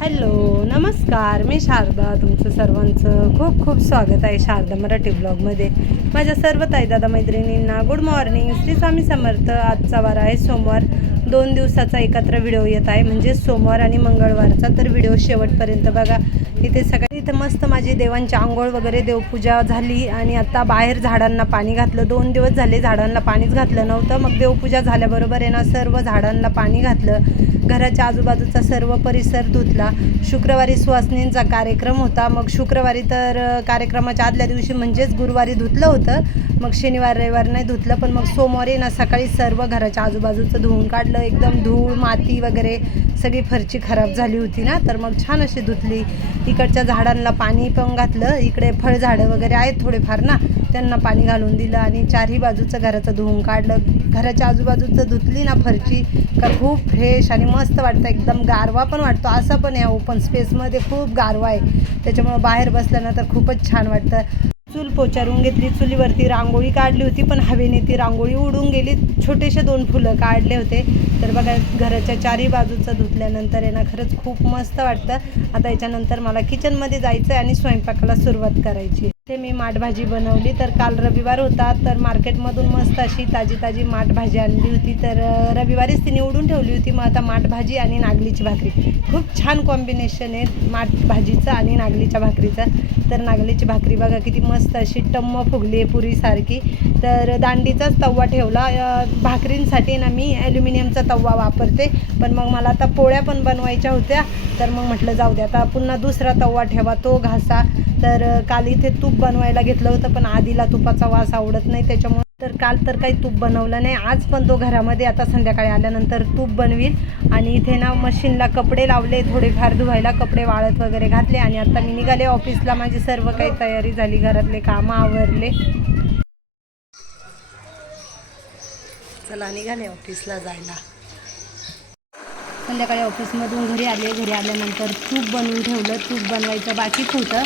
Hello नमस्कार, मी शारदा. तुमचं सर्वांचं खूप खूप स्वागत आहे शारदा मराठी ब्लॉगमध्ये. माझ्या सर्व ताई दादा मैत्रिणींना गुड मॉर्निंग. श्री स्वामी समर्थ. आजचा वार आहे सोमवार. 2 दिवसाचा एकत्र व्हिडिओ येत आहे, म्हणजे सोमवार आणि मंगळवारचा. तर व्हिडिओ शेवटपर्यंत बघा. इथे सकाळी इथं मस्त माझी देवांची आंघोळ वगैरे देवपूजा झाली आणि आता बाहेर झाडांना पाणी घातलं. 2 दिवस झाले झाडांना पाणीच घातलं नव्हतं. मग देवपूजा झाल्याबरोबर आहे ना, सर्व झाडांना पाणी घातलं. घराच्या आजूबाजूचा सर्व परिसर धुतला. शुक्रवारी सुवासिनींचा कार्यक्रम होता. मग शुक्रवारी तर कार्यक्रमाच्या आदल्या दिवशी म्हणजेच गुरुवारी धुतलं होतं. मग शनिवार रविवार नाही धुतलं. पण मग सोमवारी ना सकाळी सर्व घराच्या आजूबाजूचं धुवून काढलं. एकदम धूळ माती वगैरे सगळी फरची खराब झाली होती ना, तर मग छान अशी धुतली. इकडच्या झाडांना पाणी पण घातलं. इकडे फळझाडं वगैरे आहेत थोडेफार ना, त्यांना पाणी घालून दिलं आणि चारही बाजूचं घराचं धुवून काढलं. घराच्या आजूबाजूचं धुतली ना फरची का खूप फ्रेश आणि मस्त वाटतं. एकदम गारवा पण वाटतो. असं पण या ओपन स्पेसमध्ये खूप गारवा आहे, त्याच्यामुळं बाहेर बसल्यानंतर खूपच छान वाटतं. चूल पोचारून घेतली. चुलीवरती रांगोळी काढली होती, पण हवेने ती रांगोळी उडून गेली. छोटेसे 2 फुलं काढले होते. तर बघा, घराच्या चारही बाजूचं धुतल्यानंतर आहे ना, खरंच खूप मस्त वाटतं. आता याच्यानंतर मला किचनमध्ये जायचं आहे आणि स्वयंपाकाला सुरुवात करायची. ते मी माठभाजी बनवली. तर काल रविवार होता, तर मार्केटमधून मस्त अशी ताजी ताजी माठभाजी आणली होती. तर रविवारीच ती निवडून ठेवली होती. मग आता माठभाजी आणि नागलीची भाकरी खूप छान कॉम्बिनेशन आहे माठभाजीचं आणि नागलीच्या भाकरीचं. तर नागलीची भाकरी बघा किती मस्त अशी टम्म फुगली आहे पुरीसारखी. तर दांडीचाच तवा ठेवला. भाकरींसाठी ना मी ॲल्युमिनियमचा तवा वापरते, पण मग मला आता पोळ्या पण बनवायच्या होत्या. तर मग म्हटलं जाऊ दे, आता पुन्हा दुसरा तवा ठेवा, तो घासा. तर काल इथे तूप बनवायला घेतलं होतं, पण आधीला तुपाचा वास आवडत नाही, त्याच्यामुळे तर काल तर काही तूप बनवलं नाही. आज पण तो घरामध्ये आता संध्याकाळी आल्यानंतर तूप बनवील. आणि इथे ना मशीनला कपडे लावले, थोडेफार धुवायला कपडे वाळत वगैरे घातले. आणि आता मी निघाले ऑफिसला. माझी सर्व काही तयारी झाली, घरातले कामं आवरले. चला निघाले ऑफिसला जायला. संध्याकाळी ऑफिसमधून घरी आले. घरी आल्यानंतर तूप बनवून ठेवलं. तूप बनवायचं बाकीच होतं.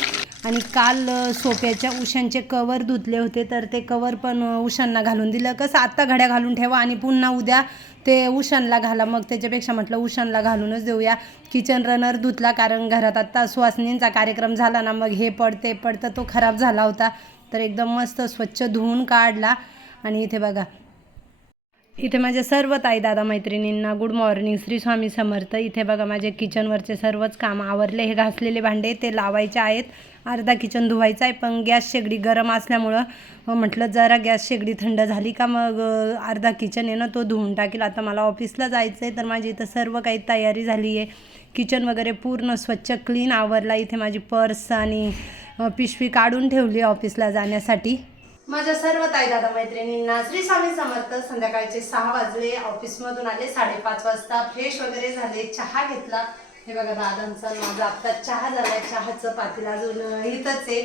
आणि काल सोफ्याच्या उशांचे कवर धुतले होते, तर ते कवर पण उशांना घालून दिलं. कसं आत्ता घड्या घालून ठेवा आणि पुन्हा उद्या ते उशांना घाला, मग त्याच्यापेक्षा म्हटलं उशांना घालूनच देऊया. किचन रनर धुतला, कारण घरात आत्ता सुवासिनींचा कार्यक्रम झाला ना, मग हे ते पडतं तो खराब झाला होता. तर एकदम मस्त स्वच्छ धुवून काढला. आणि इथे बघा, इथे माझ्या सर्व ताई दादा मैत्रिणींना गुड मॉर्निंग. श्री स्वामी समर्थ. इथे बघा माझे किचनवरचे सर्वच काम आवरले. हे घासलेले भांडे ते लावायचे आहेत. अर्धा किचन धुवायचा आहे, पण गॅस शेगडी गरम असल्यामुळं म्हटलं जरा गॅस शेगडी थंड झाली का मग अर्धा किचन आहे ना तो धुवून टाकेल. आता मला ऑफिसला जायचं आहे, तर माझी इथं सर्व काही तयारी झाली आहे. किचन वगैरे पूर्ण स्वच्छ क्लीन आवरला. इथे माझी पर्स आणि पिशवी काढून ठेवली ऑफिसला जाण्यासाठी. माझ्या सर्व ताई दादा मैत्रिणींना श्री स्वामी समर्थ. संध्याकाळचे 6 वाजले. ऑफिसमधून आले 5:30 वाजता. फ्रेश वगैरे झाले, चहा घेतला. हे बघा दादांचा माझा आत्ता चहा झालाय. चहाचं पातेलं अजून इथंच आहे.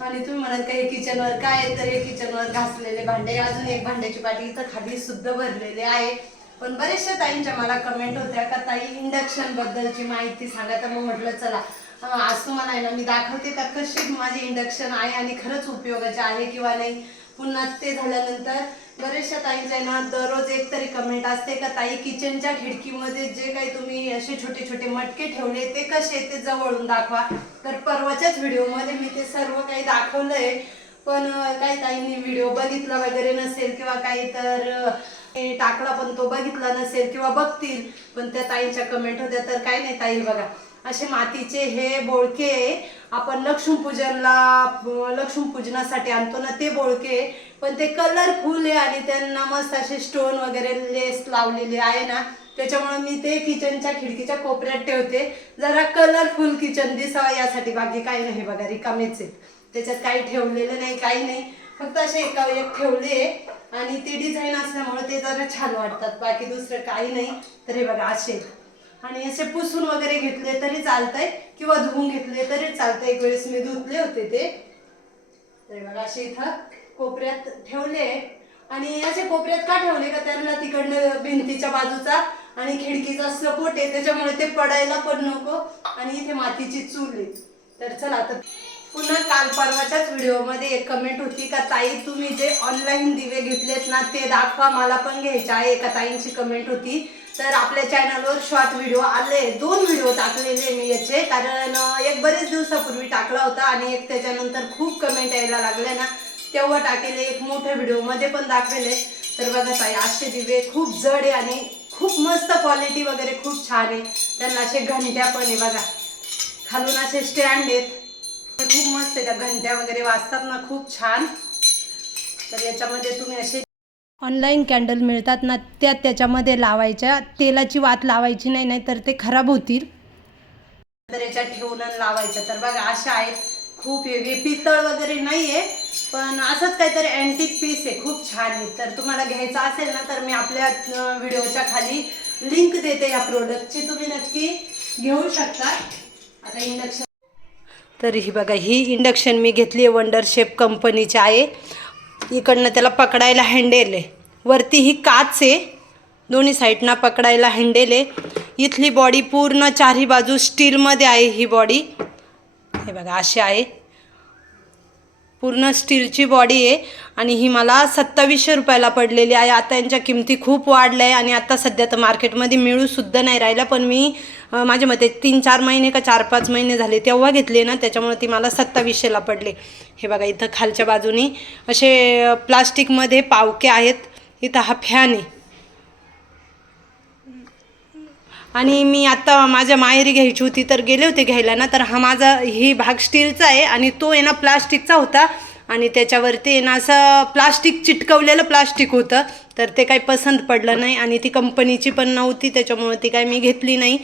आणि तुम्ही म्हणाल का हे किचनवर काय आहे, तर हे किचनवर घासलेले भांडे. अजून एक भांड्याची पाटी इथं खाली सुद्धा भरलेले आहे. पण बरेचशा ताईंच्या मला कमेंट होत्या का ताई इंडक्शन बद्दलची माहिती सांगा. तर मग म्हटलं चला आज तुम्हाला आहे ना मी दाखवते का कशी माझी इंडक्शन आहे आणि खरंच उपयोगाचे आहे किंवा नाही. पुन्हा ते झाल्यानंतर बरेचशा ताईंच्या ना दररोज एक तरी कमेंट असते का ताई किचनच्या खिडकीमध्ये जे काही तुम्ही असे छोटे छोटे मटके ठेवले ते कसे ते जवळून दाखवा. तर परवाच्याच व्हिडिओमध्ये मी ते सर्व काही दाखवलंय, पण काही ताईंनी व्हिडिओ बघितला वगैरे नसेल किंवा काही तर टाकला पण तो बघितला नसेल किंवा बघतील. पण त्या ताईंच्या कमेंट होत्या. तर काही नाही ताई बघा, असे मातीचे हे बोळके आपण लक्ष्मीपूजनासाठी आणतो ना ते बोळके, पण ते कलरफुल आहे आणि त्यांना मस्त असे स्टोन वगैरे लेस लावलेले आहे ना, त्याच्यामुळे मी ते किचनच्या खिडकीच्या कोपऱ्यात ठेवते. जरा कलरफुल किचन दिसावा यासाठी, बाकी काही नाही. बघा रिकामेच आहेत, त्याच्यात काही ठेवलेलं नाही, काही नाही. फक्त असे एक ठेवले आणि ते डिझाईन असल्यामुळे ते जरा छान वाटतात, बाकी दुसरं काही नाही. तर हे बघा असे, आणि असे पुसून वगैरे घेतले तरी चालतंय किंवा धुवून घेतले तरी चालतंय. एक वेळेस मी धुतले होते ते. तर बघा असे इथं कोपऱ्यात ठेवले. आणि असे कोपऱ्यात का ठेवले का त्यांना तिकडनं भिंतीच्या बाजूचा आणि खिडकीचा सपोर्ट आहे, त्याच्यामुळे ते पडायला पण नको. आणि इथे मातीची चूल आहे. तर चला आता पुन्हा काल परवाच्याच व्हिडिओमध्ये एक कमेंट होती का ताई तुम्ही जे ऑनलाईन दिवे घेतलेत ना ते दाखवा, मला पण घ्यायचे आहे. एका ताईंची कमेंट होती. तर आपल्या चॅनलवर शॉर्ट व्हिडिओ आले, 2 व्हिडिओ टाकलेले मी याचे, कारण एक बरेच दिवसापूर्वी टाकला होता आणि एक त्याच्यानंतर खूप कमेंट यायला लागल्या ना, तेव्हा टाकेले. एक मोठ्या व्हिडिओमध्ये पण दाखवले. तर बघा ताई, असे दिवे खूप जड आहे आणि खूप मस्त क्वालिटी वगैरे खूप छान आहे. त्यांना असे घंट्या पण आहे बघा, खालून असे स्टँड आहेत, खूप मस्त आहे. त्या घंट्या वगैरे वाजतात ना, खूप छान. तर याच्यामध्ये तुम्ही असे ऑनलाईन कॅन्डल मिळतात ना, त्याच्यामध्ये लावायच्या, तेलाची वात लावायची नाही, नाही तर ते खराब होतील. तर याच्यात ठेवून लावायचं. तर बघा अशा आहेत, खूप हेवी, पितळ वगैरे नाहीये, पण असंच काहीतरी अँटिक पीस आहे, खूप छान आहे. तर तुम्हाला घ्यायचं असेल ना, तर मी आपल्या व्हिडिओच्या खाली लिंक देते या प्रोडक्टची, तुम्ही नक्की घेऊ शकता. आता इंडक्शन, तर ही बघा, ही इंडक्शन मी घेतली आहे, वंडर शेप कंपनीची आहे. इकडनं त्याला पकडायला हँडेल आहे, वरती ही काच आहे, दोन्ही साईडना पकडायला हँडेल आहे. इथली बॉडी पूर्ण चारही बाजू स्टीलमध्ये आहे. ही बॉडी हे बघा अशी आहे, पूर्ण स्टीलची बॉडी आहे आणि ही मला 2700 रुपयाला पडलेली आहे. आता यांच्या किमती खूप वाढल्या आहे आणि आता सध्या तर मार्केटमध्ये मिळूसुद्धा नाही राहिला. पण मी माझ्या मते 3-4 महिने का 4-5 महिने झाले तेव्हा घेतले ना, त्याच्यामुळे ती मला 2700ला पडले. हे बघा, इथं खालच्या बाजूनी असे प्लास्टिकमध्ये पावके आहेत. इथं हा फॅन आहे आणि मी आता माझ्या माहेरी घ्यायची होती तर गेले होते घ्यायला ना, तर हा माझा ही भाग स्टीलचा आहे आणि तो आहे ना प्लास्टिकचा होता आणि त्याच्यावरती आहे ना असं प्लास्टिक चिटकवलेलं प्लास्टिक होतं. तर ते काही पसंत पडलं नाही आणि ती कंपनीची पण नव्हती, त्याच्यामुळे ती काय मी घेतली नाही.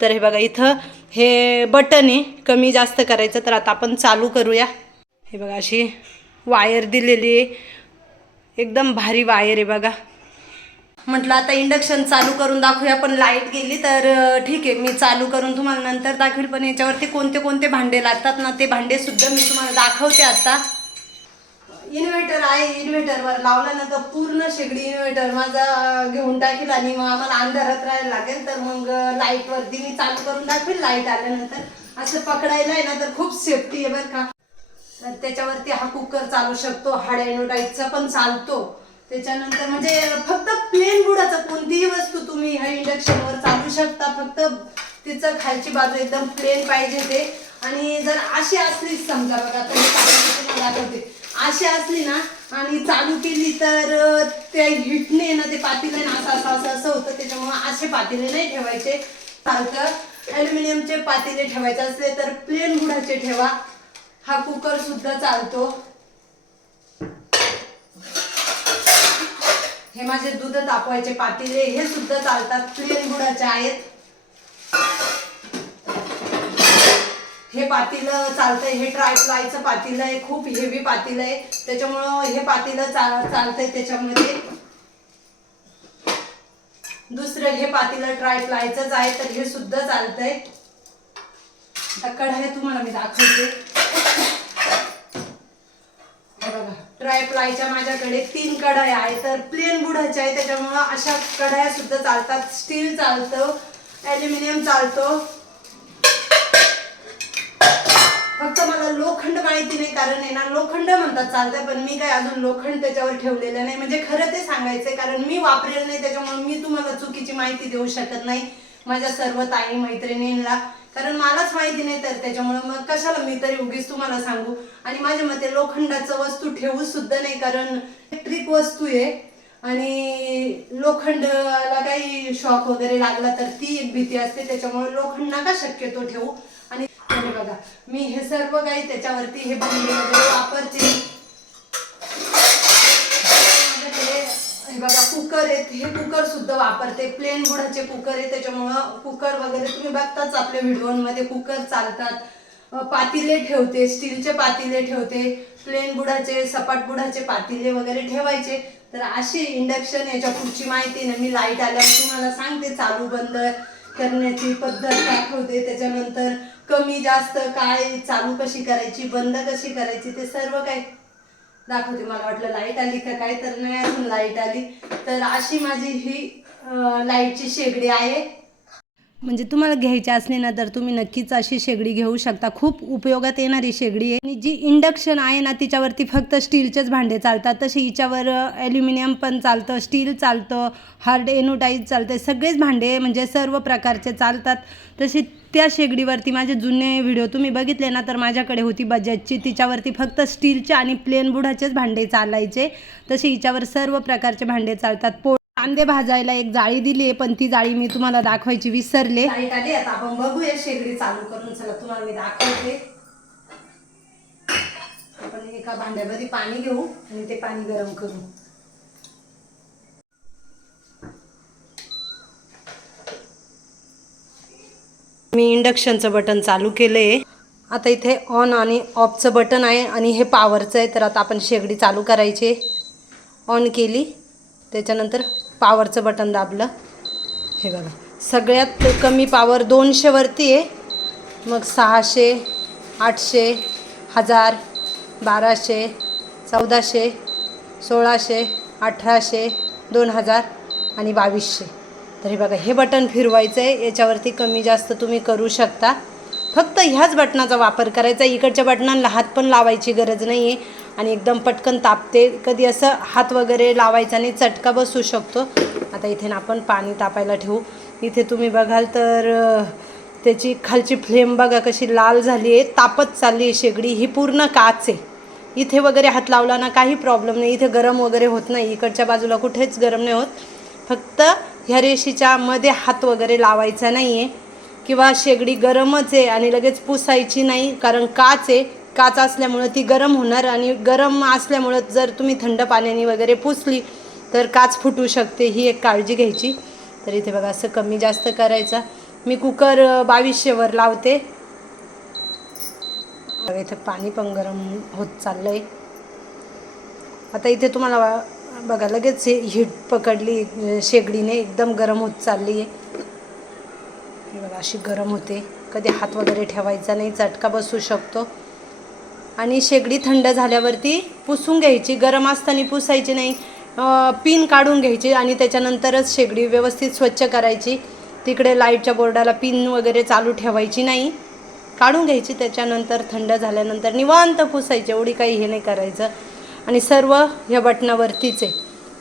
तर हे बघा, इथं हे बटन आहे कमी जास्त करायचं. तर आता आपण चालू करूया. हे बघा, अशी वायर दिलेली आहे, एकदम भारी वायर आहे बघा. म्हटलं आता इंडक्शन चालू करून दाखवूया, पण लाईट गेली. तर ठीक आहे, मी चालू करून तुम्हाला नंतर दाखवेल. पण याच्यावरती कोणते कोणते भांडे लागतात ना, ते भांडे सुद्धा मी तुम्हाला दाखवते. आता इन्व्हर्टर आहे, इन्व्हर्टरवर लावलं ना तर पूर्ण शेगडी इन्व्हर्टर माझा घेऊन टाकेल आणि मग आम्हाला अंधारात राहायला लागेल. तर मग लाईटवरती मी चालू करून दाखवेल लाईट आल्यानंतर. असं पकडायला आहे ना तर खूप सेफ्टी आहे बरं का. तर त्याच्यावरती हा कुकर चालू शकतो, हा डायनोटाईटचा पण चालतो. त्याच्यानंतर म्हणजे फक्त प्लेन बुडाचं कोणतीही वस्तू तुम्ही ह्या इंडक्शनवर चालू शकता, फक्त तिचं खालची बाजू एकदम प्लेन पाहिजे ते. आणि जर अशी असली समजा बघा, तर तुम्हाला दाखवते, अशी असली ना आणि चालू केली तर त्या हिटने ना ते पातेले ना असं असं असं असं होतं. त्याच्यामुळे असे पातेले नाही ठेवायचे. चालतं ॲल्युमिनियमचे पातेले ठेवायचे असले तर प्लेन बुडाचे ठेवा. हा कुकर सुद्धा चालतो. हे माझे दूध तापवायचे पातेले, हे सुद्धा चालतात, प्लेन बुडाचे आहेत. हे पातेलं चालतंय, हे ट्रायप्लायचं पातेलं आहे, खूप हेवी पातेलं आहे, त्याच्यामुळं हे पातेलं चालतंय. त्याच्यामध्ये दुसरं हे पातेलं ट्रायप्लायचंच आहे, तर हे सुद्धा चालतंय. आता कढाई तुम्हाला मी दाखवते. बघा, ट्रायप्लायच्या माझ्याकडे 3 कढाया आहेत, तर प्लेन बुडाच्या आहे, त्याच्यामुळं अशा कढाया सुद्धा चालतात. स्टील चालतं, ॲल्युमिनियम चालतो. फक्त मला लोखंड माहिती नाही, कारण आहे ना लोखंड म्हणतात चालतंय, पण मी काय अजून लोखंड त्याच्यावर ठेवलेलं नाही. म्हणजे खरं ते सांगायचंय, कारण मी वापरेल नाही, त्याच्यामुळे मी तुम्हाला चुकीची माहिती देऊ शकत नाही माझ्या सर्व ताई मैत्रिणींना, कारण मलाच माहिती नाही. तर त्याच्यामुळे मग कशाला मी तरी उगीच तुम्हाला सांगू. आणि माझ्या मते लोखंडाचं वस्तू ठेवू सुद्धा नाही, कारण इलेक्ट्रिक वस्तू आहे आणि लोखंडाला काही शॉक वगैरे लागला तर ती एक भीती असते. त्याच्यामुळे लोखंड नका शक्यतो ठेवू. आणि बघा, मी हे सर्व काही त्याच्यावरती हे भांडे वगैरे वापरते. हे बघा कुकर आहेत, हे कुकर सुद्धा वापरते, प्लेन बुडाचे कुकर आहे, त्याच्यामुळं कुकर वगैरे तुम्ही बघताच आपल्या व्हिडिओमध्ये कुकर चालतात. पातेले ठेवते, स्टीलचे पातेले ठेवते, प्लेन बुडाचे सपाट बुडाचे पातेले वगैरे ठेवायचे. तर अशी इंडक्शन याच्या पुढची माहिती ना मी लाईट आल्यावर तुम्हाला सांगते, चालू बंद करण्याची पद्धत दाखवते. त्याच्यानंतर कमी जास्त काय चालू कशी करायची, बंद कशी करायची, ते सर्व काय दाखवते. मला वाटलं लाईट आली का काय, तर नाही अजून लाईट आली. तर अशी माझी ही लाईटची शेगडी आहे. म्हणजे तुम्हाला घ्यायची असली ना तर तुम्ही नक्कीच अशी शेगडी घेऊ शकता. खूप उपयोगात येणारी शेगडी आहे. आणि जी इंडक्शन आहे ना तिच्यावरती फक्त स्टीलचेच भांडे चालतात. तसे हिच्यावर ॲल्युमिनियम पण चालतं, स्टील चालतं, हार्ड एनोटाईज चालतं, सगळेच भांडे म्हणजे सर्व प्रकारचे चालतात. तशी त्या शेगडीवरती माझे जुने व्हिडिओ तुम्ही बघितले ना तर माझ्याकडे होती बजाजची, तिच्यावरती फक्त स्टीलचे आणि प्लेन बुडाचेच भांडे चालायचे. तसे हिच्यावर सर्व प्रकारचे भांडे चालतात. कांदे भाजायला एक जाळी दिली आहे, पण ती जाळी मी तुम्हाला दाखवायची विसरले. आता आपण बघूया शेगडी चालू करून. चला तुम्हाला मी दाखवते. आपण एका भांड्यामध्ये पाणी घेऊ आणि ते पाणी गरम करू. मी इंडक्शनचं बटन चालू केलंय. आता इथे ऑन आणि ऑफचं बटन आहे आणि हे पॉवरचं आहे. तर आता आपण शेगडी चालू करायची. ऑन केली, त्याच्यानंतर पॉवरचं बटन दाबलं. हे बघा, सगळ्यात कमी पॉवर 200 वरती आहे. मग 600, 800, 1000, 1200, 1400, 1600, 1800, 2000 आणि 2200. तर हे बघा, हे बटन फिरवायचं आहे. याच्यावरती कमी जास्त तुम्ही करू शकता. फक्त ह्याच बटनाचा वापर करायचा. इकडच्या बटनांना हात पण लावायची गरज नाही आहे आणि एकदम पटकन तापते. कधी असं हात वगैरे लावायचा नाही, चटका बसू शकतो. आता इथे ना आपण पाणी तापायला ठेवू. इथे तुम्ही बघाल तर त्याची खालची फ्लेम बघा कशी लाल झाली आहे, तापत चालली आहे शेगडी. ही पूर्ण काच आहे. इथे वगैरे हात लावला ना काही प्रॉब्लेम नाही, इथे गरम वगैरे होत नाही. इकडच्या बाजूला कुठेच गरम नाही होत. फक्त ह्या रेषेच्या मध्ये हात वगैरे लावायचा नाही आहे. किंवा शेगडी गरमच आहे आणि लगेच पुसायची नाही, कारण काच आहे. काच असल्यामुळं ती गरम होणार आणि गरम असल्यामुळं जर तुम्ही थंड पाण्याने वगैरे पुसली तर काच फुटू शकते. ही एक काळजी घ्यायची. तर इथे बघा असं कमी जास्त करायचा. मी कुकर 2200 वर लावते. इथे पाणी पण गरम होत चाललं आहे. आता इथे तुम्हाला बघा लगेच हीट पकडली शेगडीने, एकदम गरम होत चालली आहे. बघा अशी गरम होते. कधी हात वगैरे ठेवायचा नाही, चटका बसू शकतो. आणि शेगडी थंड झाल्यावरती पुसून घ्यायची, गरम असताना पुसायची नाही. पिन काढून घ्यायची आणि त्याच्यानंतरच शेगडी व्यवस्थित स्वच्छ करायची. तिकडे लाईटच्या बोर्डाला पिन वगैरे चालू ठेवायची नाही, काढून घ्यायची. त्याच्यानंतर थंड झाल्यानंतर निवांत पुसायची. एवढी काही हे नाही करायचं. आणि सर्व ह्या बटनावरतीच आहे.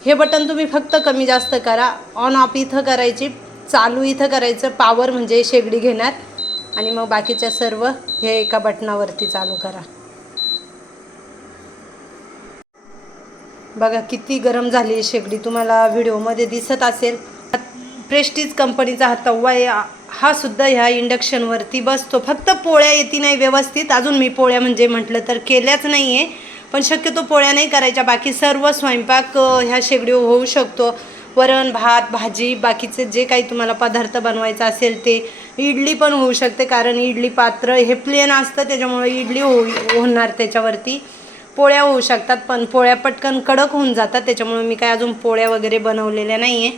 हे बटन तुम्ही फक्त कमी जास्त करा. ऑन ऑफ इथं करायची, चालू इथं करायचं. पॉवर म्हणजे शेगडी घेणार आणि मग बाकीच्या सर्व हे एका बटनावरती चालू करा. बघा किती गरम झाली आहे शेगडी, तुम्हाला व्हिडिओमध्ये दिसत असेल. प्रेस्टीज कंपनीचा हा तवा आहे. हा सुद्धा ह्या इंडक्शनवरती बसतो. फक्त पोळ्या येती नाही व्यवस्थित. अजून मी पोळ्या म्हणजे म्हटलं तर केल्याच नाही आहे, पण शक्यतो पोळ्या नाही करायच्या. बाकी सर्व स्वयंपाक ह्या शेगडीवर होऊ शकतो. वरण भात भाजी बाकीचे जे काही तुम्हाला पदार्थ बनवायचा असेल ते. इडली पण होऊ शकते, कारण इडली पात्र हे प्लेन असतं त्याच्यामुळे इडली होणार त्याच्यावरती. पोळ्या होऊ शकतात, पण पोळ्या पटकन कडक होऊन जातात, त्याच्यामुळे मी काय अजून पोळ्या वगैरे बनवलेल्या नाही आहे.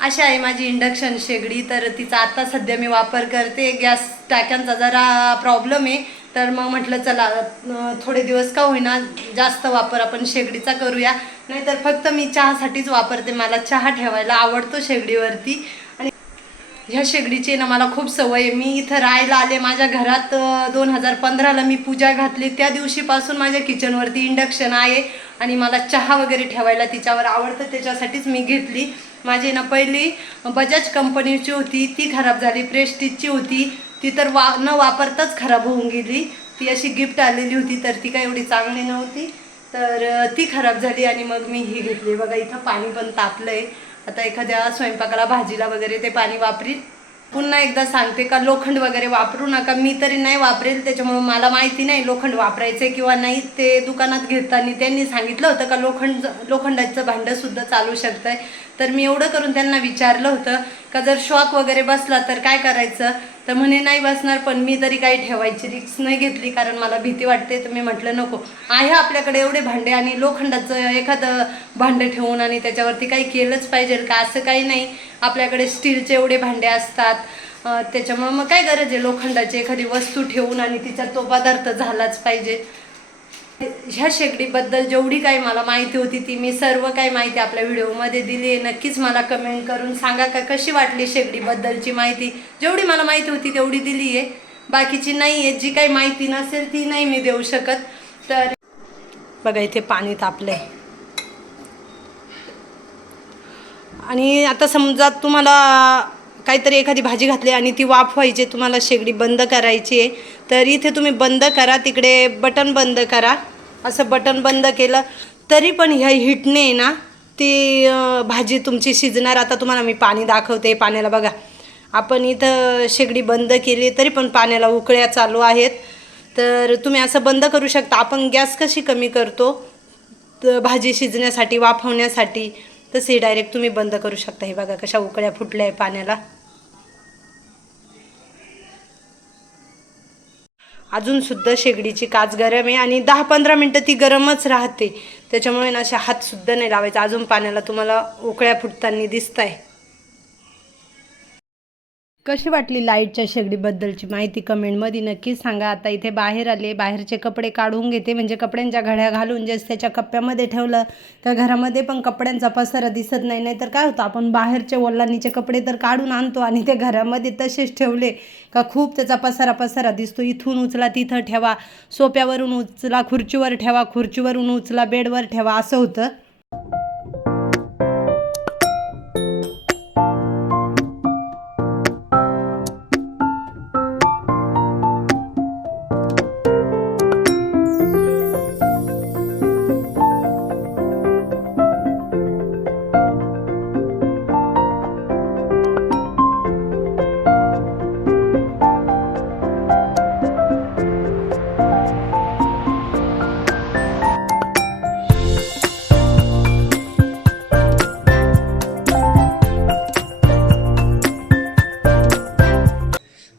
अशी आहे माझी इंडक्शन शेगडी. तर तिचा आता सध्या मी वापर करते. गॅस टाक्यांचा जरा प्रॉब्लेम आहे, तर मग म्हटलं चला थोडे दिवस का होईना जास्त वापर आपण शेगडीचा करूया. नाहीतर फक्त मी चहासाठीच वापरते. मला चहा ठेवायला आवडतो शेगडीवरती. आणि ह्या शेगडीची ना मला खूप सवय आहे. मी इथं राहायला आले, माझ्या घरात 2015ला मी पूजा घातली. त्या दिवशीपासून माझ्या किचनवरती इंडक्शन आहे आणि मला चहा वगैरे ठेवायला तिच्यावर आवडतं, त्याच्यासाठीच मी घेतली. माझी ना पहिली बजाज कंपनीची होती, ती खराब झाली. प्रेस्टीजची होती, ती तर न वापरताच खराब होऊन गेली. ती अशी गिफ्ट आलेली होती, तर ती काय एवढी चांगली नव्हती, तर ती खराब झाली आणि मग मी ही घेतली. बघा इथं पाणी पण तापलं आहे. आता एखाद्या स्वयंपाकाला भाजीला वगैरे ते पाणी वापरील. पुन्हा एकदा सांगते का लोखंड वगैरे वापरू नका. मी तरी नाही वापरेल, त्याच्यामुळे मला माहिती नाही लोखंड वापरायचे किंवा नाही. ते दुकानात घेताना त्यांनी सांगितलं होतं का लोखंडाचं भांडंसुद्धा चालू शकतं आहे. तर मी एवढं करून त्यांना विचारलं होतं का जर शॉक वगैरे बसला तर काय करायचं. तर म्हणे नाही बसणार, पण मी तरी काही ठेवायची रिस्क नाही घेतली, कारण मला भीती वाटते. तर मी म्हटलं नको, आहे आपल्याकडे एवढे भांडे आणि लोखंडाचं एखादं भांडं ठेवून आणि त्याच्यावरती काही केलंच पाहिजे का, असं काही नाही. आपल्याकडे स्टीलचे एवढे भांडे असतात, त्याच्यामुळे मग काय गरज आहे लोखंडाची एखादी वस्तू ठेवून आणि तिच्यात तो पदार्थ झालाच पाहिजे. ह्या शेगडीबद्दल जेवढी काही मला माहिती होती ती मी सर्व काही माहिती आपल्या व्हिडिओमध्ये दिली आहे. नक्कीच मला कमेंट करून सांगा का कशी वाटली शेगडीबद्दलची माहिती. जेवढी मला माहिती होती तेवढी दिली आहे, बाकीची नाही आहे. जी काही माहिती नसेल ती नाही मी देऊ शकत. तर बघा इथे पाणी तापलंय. आणि आता समजा तुम्हाला काहीतरी एखादी भाजी घातली आणि ती वाफ व्हायची, तुम्हाला शेगडी बंद करायची आहे, तर इथे तुम्ही बंद करा, तिकडे बटन बंद करा. असं बटन बंद केलं तरी पण ह्या हिटने ना ती भाजी तुमची शिजणार. आता तुम्हाला मी पाणी दाखवते. पाण्याला बघा, आपण इथं शेगडी बंद केली तरी पण पाण्याला उकळ्या चालू आहेत. तर तुम्ही असं बंद करू शकता. आपण गॅस कशी कमी करतो तर भाजी शिजण्यासाठी, वाफवण्यासाठी, तसे डायरेक्ट तुम्ही बंद करू शकता. हे बघा कशा उकळ्या फुटल्या आहे पाण्याला. अजून सुद्धा शेगडीची काच गरम आहे आणि 10-15 मिनटं ती गरमच राहते. त्याच्यामुळे ना अशा हातसुद्धा नाही लावायचा. अजून पाण्याला तुम्हाला उकळ्या फुटताना दिसत आहे. कशी वाटली लाईटच्या शेगडीबद्दलची माहिती कमेंटमध्ये नक्कीच सांगा. आता इथे बाहेर आले, बाहेरचे कपडे काढून घेते, म्हणजे कपड्यांच्या घड्या घालून जस्ट त्याच्या कप्प्यामध्ये ठेवलं तर घरामध्ये पण कपड्यांचा पसारा दिसत नाही. नाही तर काय होतं, आपण बाहेरचे ओलानीचे कपडे तर काढून आणतो आणि ते घरामध्ये तसेच ठेवले का खूप त्याचा पसारा दिसतो. इथून उचला तिथं ठेवा, सोप्यावरून उचला खुर्चीवर ठेवा, खुर्चीवरून उचला बेडवर ठेवा, असं होतं.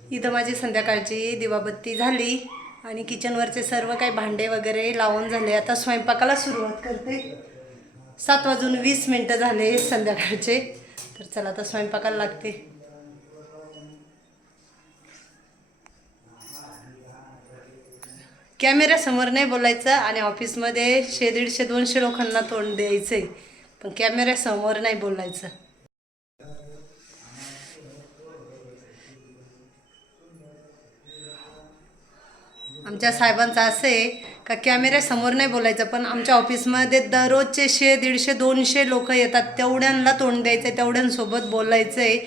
इथं माझी संध्याकाळची दिवाबत्ती झाली आणि किचनवरचे सर्व काही भांडे वगैरे लावून झाले. आता स्वयंपाकाला सुरुवात करते. 7:20 झाले संध्याकाळचे. तर चला आता स्वयंपाकाला लागते. कॅमेऱ्यासमोर नाही बोलायचं आणि ऑफिसमध्ये 100-150-200 लोकांना तोंड द्यायचं आहे, पण कॅमेऱ्यासमोर नाही बोलायचं. आमच्या साहेबांचं असं आहे का कॅमेऱ्यासमोर नाही बोलायचं, पण आमच्या ऑफिसमध्ये दररोजचे 100-150-200 लोक येतात, तेवढ्यांना तोंड द्यायचं आहे, तेवढ्यांसोबत बोलायचं आहे.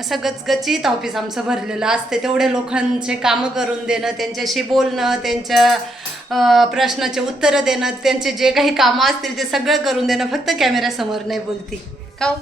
असं गचगचीत ऑफिस आमचं भरलेलं असते. तेवढ्या लोकांचे कामं करून देणं, त्यांच्याशी बोलणं, त्यांच्या प्रश्नाचे उत्तरं देणं, त्यांचे जे काही कामं असतील ते सगळं करून देणं. फक्त कॅमेऱ्यासमोर नाही बोलती का हो?